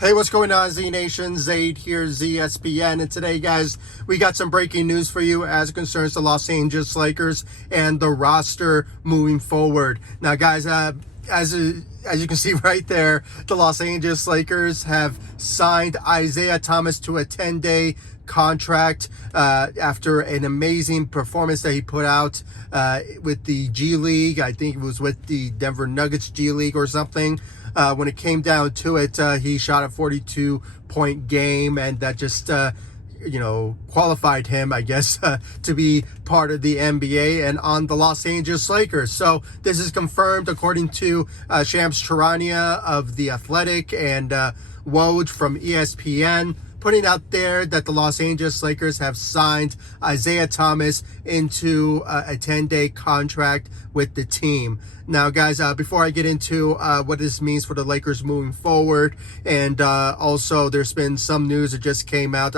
Hey, what's going on, Z Nation? Zaid here, ESPN, and today, guys, we got some breaking news for you as it concerns the Los Angeles Lakers and the roster moving forward. Now, guys, as you can see right there, the Los Angeles Lakers have signed Isaiah Thomas to a 10-day contract after an amazing performance that he put out with the G League. I think it was with the Denver Nuggets G League or something. When it came down to it, he shot a 42-point game, and that just qualified him, I guess, to be part of the NBA and on the Los Angeles Lakers. So this is confirmed according to Shams Charania of The Athletic and Woj from ESPN, putting out there that the Los Angeles Lakers have signed Isaiah Thomas into a 10-day contract with the team. Now, guys, before I get into what this means for the Lakers moving forward, and also there's been some news that just came out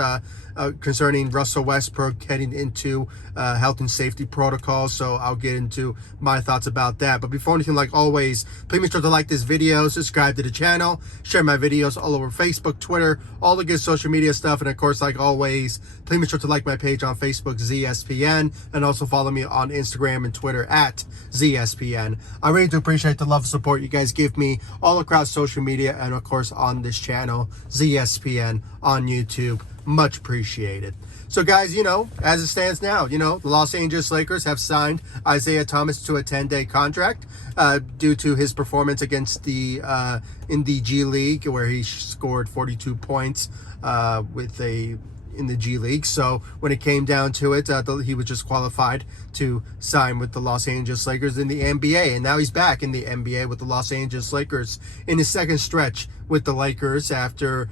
concerning Russell Westbrook heading into health and safety protocols, so I'll get into my thoughts about that. But before anything, like always, please make sure to like this video, subscribe to the channel, share my videos all over Facebook, Twitter, all the good social media stuff, and of course, like always, please make sure to like my page on Facebook, ZSPN, and also follow me on Instagram and Twitter at ZSPN. I really do appreciate the love and support you guys give me all across social media and of course on this channel, ZSPN on YouTube. Much appreciated. So, guys, as it stands now, the Los Angeles Lakers have signed Isaiah Thomas to a 10-day contract due to his performance against the in the G League, where he scored 42 points in the G League. So when it came down to it, he was just qualified to sign with the Los Angeles Lakers in the NBA. And now he's back in the NBA with the Los Angeles Lakers in his second stretch with the Lakers after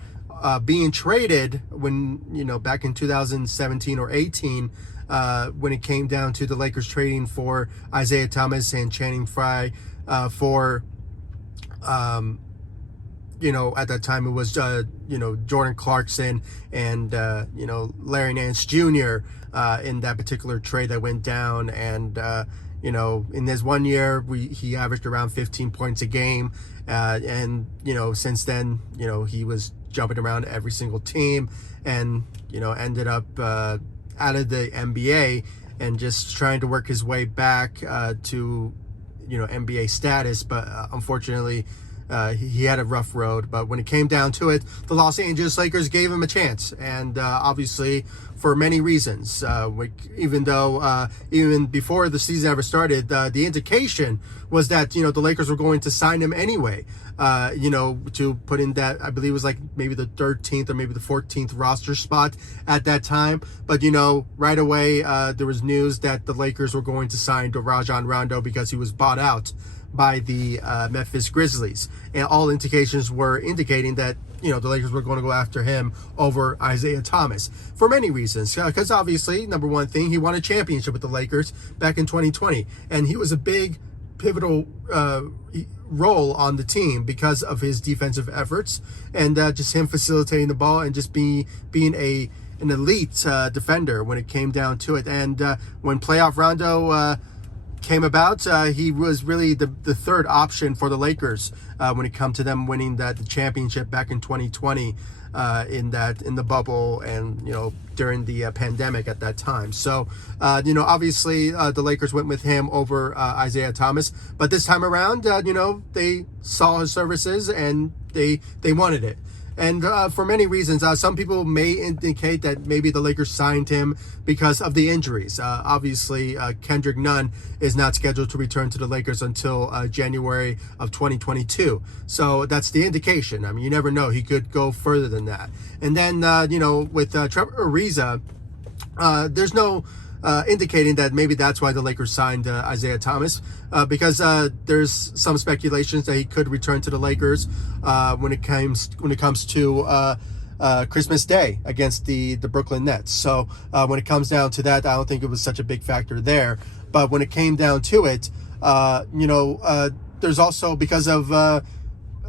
being traded when, back in 2017 or 18, when it came down to the Lakers trading for Isaiah Thomas and Channing Frye for, at that time it was, Jordan Clarkson and, Larry Nance Jr. In that particular trade that went down. And, in his 1 year, he averaged around 15 points a game. And, since then, he was jumping around every single team and, ended up out of the NBA and just trying to work his way back to, NBA status. But unfortunately, he had a rough road. But when it came down to it, the Los Angeles Lakers gave him a chance. And obviously, for many reasons, even before the season ever started, the indication was that, the Lakers were going to sign him anyway, to put in that, I believe it was like maybe the 13th or maybe the 14th roster spot at that time. But, right away, there was news that the Lakers were going to sign Rajon Rondo because he was bought out by the Memphis Grizzlies. And all indications were indicating that, the Lakers were going to go after him over Isaiah Thomas for many reasons. Because obviously, number one thing, he won a championship with the Lakers back in 2020. And he was a big, pivotal role on the team because of his defensive efforts and just him facilitating the ball and just being an elite defender when it came down to it. And when playoff Rondo came about, he was really the third option for the Lakers when it come to them winning the championship back in 2020 in the bubble and during the pandemic at that time. So obviously the Lakers went with him over Isaiah Thomas, but this time around they saw his services and they wanted it. And for many reasons, some people may indicate that maybe the Lakers signed him because of the injuries. Obviously, Kendrick Nunn is not scheduled to return to the Lakers until January of 2022. So that's the indication. I mean, you never know. He could go further than that. And then, with Trevor Ariza, there's no indicating that maybe that's why the Lakers signed Isaiah Thomas, because there's some speculations that he could return to the Lakers when it comes to Christmas Day against the Brooklyn Nets. So when it comes down to that, I don't think it was such a big factor there. But when it came down to it, there's also because of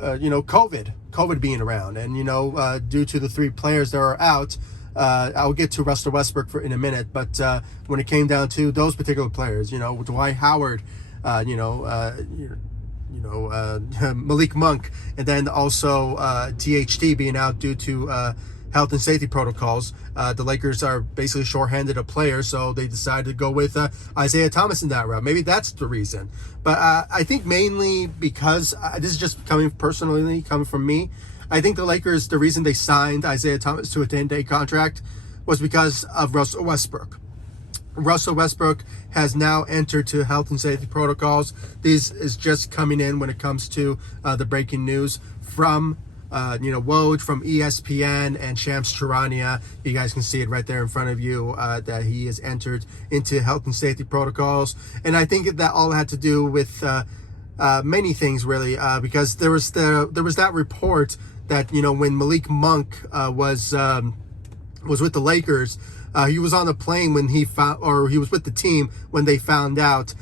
COVID being around, and due to the three players that are out. I'll get to Russell Westbrook in a minute, but when it came down to those particular players, Dwight Howard, Malik Monk, and then also THT being out due to health and safety protocols. The Lakers are basically shorthanded of players, so they decided to go with Isaiah Thomas in that route. Maybe that's the reason. But I think mainly because this is just coming from me. I think the Lakers, the reason they signed Isaiah Thomas to a 10-day contract was because of Russell Westbrook. Russell Westbrook has now entered to health and safety protocols. This is just coming in when it comes to the breaking news from Woj from ESPN and Shams Charania. You guys can see it right there in front of you that he has entered into health and safety protocols. And I think that all had to do with many things, really, because there was that report that when Malik Monk was with the Lakers. He was on the plane when he was with the team when they found out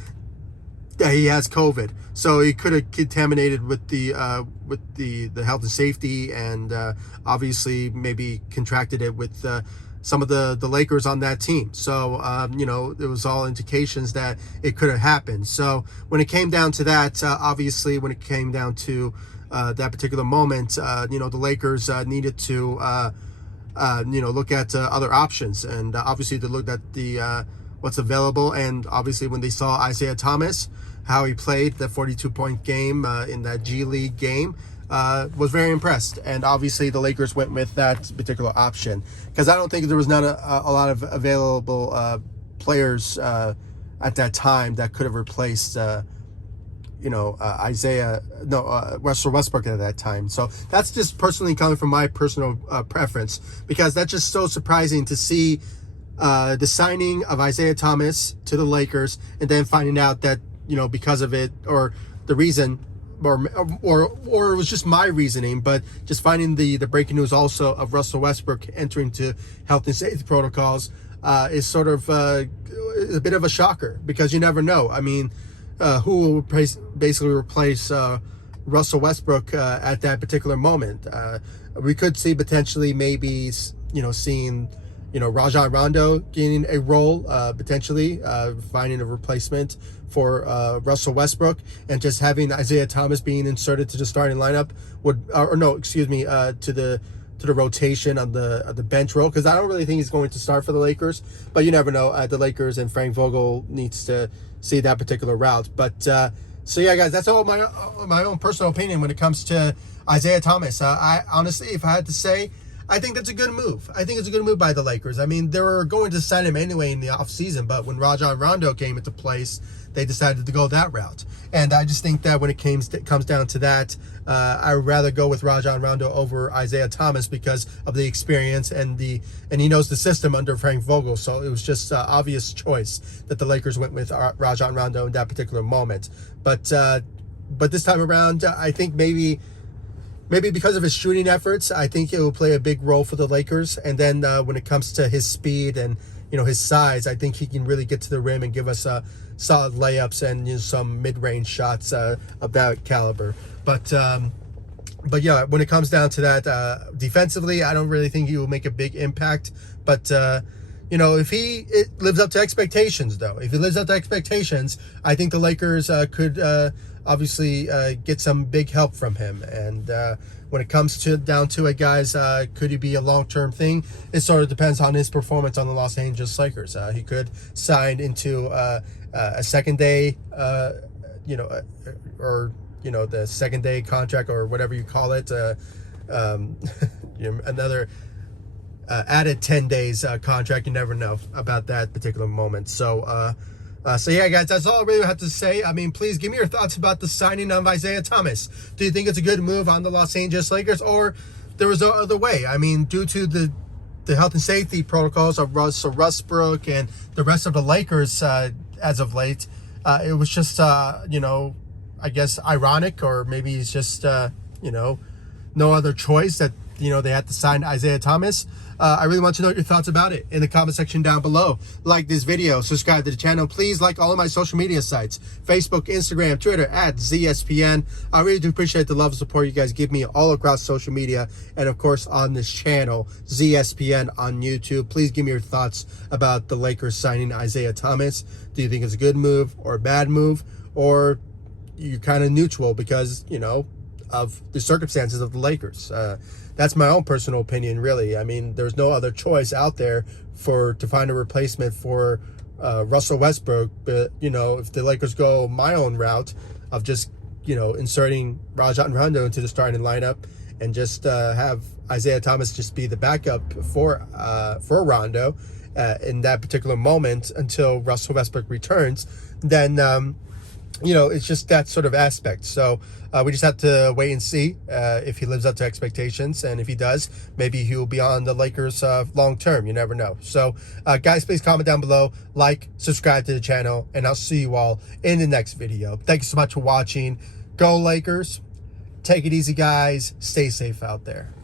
that he has COVID. So he could have contaminated with the health and safety, and obviously maybe contracted it with some of the Lakers on that team. So it was all indications that it could have happened. So when it came down to that, obviously when it came down to that particular moment, the Lakers needed to. Look at other options, and obviously to look at the what's available. And obviously when they saw Isaiah Thomas, how he played that 42-point game in that G League game, was very impressed. And obviously the Lakers went with that particular option because I don't think there was not a lot of available players at that time that could have replaced Russell Westbrook at that time. So that's just personally coming from my personal preference, because that's just so surprising to see the signing of Isaiah Thomas to the Lakers, and then finding out that because of it, or the reason, or it was just my reasoning, but just finding the breaking news also of Russell Westbrook entering to health and safety protocols is sort of a bit of a shocker, because you never know. I mean, who will basically replace Russell Westbrook at that particular moment? We could see potentially maybe seeing Rajon Rondo getting a role, potentially finding a replacement for Russell Westbrook, and just having Isaiah Thomas being inserted to the starting lineup to the rotation on the bench role, because I don't really think he's going to start for the Lakers, but you never know. The Lakers and Frank Vogel needs to see that particular route. But so yeah, guys, that's all my own personal opinion when it comes to Isaiah Thomas. I honestly, if I had to say, I think that's a good move. I think it's a good move by the Lakers. I mean, they were going to sign him anyway in the offseason, but when Rajon Rondo came into place, they decided to go that route. And I just think that when it comes down to that, I would rather go with Rajon Rondo over Isaiah Thomas because of the experience and he knows the system under Frank Vogel. So it was just an obvious choice that the Lakers went with Rajon Rondo in that particular moment. But this time around, I think maybe because of his shooting efforts, I think it will play a big role for the Lakers. And then when it comes to his speed and his size, I think he can really get to the rim and give us solid layups and some mid-range shots of that caliber. But yeah, when it comes down to that, defensively, I don't really think he will make a big impact. But if he lives up to expectations, I think the Lakers could obviously get some big help from him. And when it comes down to it, guys, could he be a long-term thing? It sort of depends on his performance on the Los Angeles Lakers. He could sign into a second day, or the second day contract, or whatever you call it, another added 10 days contract. You never know about that particular moment. So yeah, guys, that's all I really have to say. I mean, please give me your thoughts about the signing of Isaiah Thomas. Do you think it's a good move on the Los Angeles Lakers, or there was no other way? I mean, due to the health and safety protocols of Russell Westbrook and the rest of the Lakers as of late, it was just, I guess ironic, or maybe it's just, no other choice that, they had to sign Isaiah Thomas. I really want to know your thoughts about it in the comment section down below. Like this video, subscribe to the channel. Please like all of my social media sites, Facebook, Instagram, Twitter, @ZSPN. I really do appreciate the love and support you guys give me all across social media, and of course on this channel, ZSPN on YouTube. Please give me your thoughts about the Lakers signing Isaiah Thomas. Do you think it's a good move or a bad move? Or you're kind of neutral because, you know, of the circumstances of the Lakers. That's my own personal opinion, really. I mean, there's no other choice out there to find a replacement for Russell Westbrook. But, you know, if the Lakers go my own route of just, you know, inserting Rajon Rondo into the starting lineup and just have Isaiah Thomas just be the backup for Rondo in that particular moment until Russell Westbrook returns, then you know, it's just that sort of aspect. So we just have to wait and see if he lives up to expectations. And if he does, maybe he will be on the Lakers long term. You never know. So guys, please comment down below, like, subscribe to the channel, and I'll see you all in the next video. Thank you so much for watching. Go Lakers. Take it easy, guys. Stay safe out there.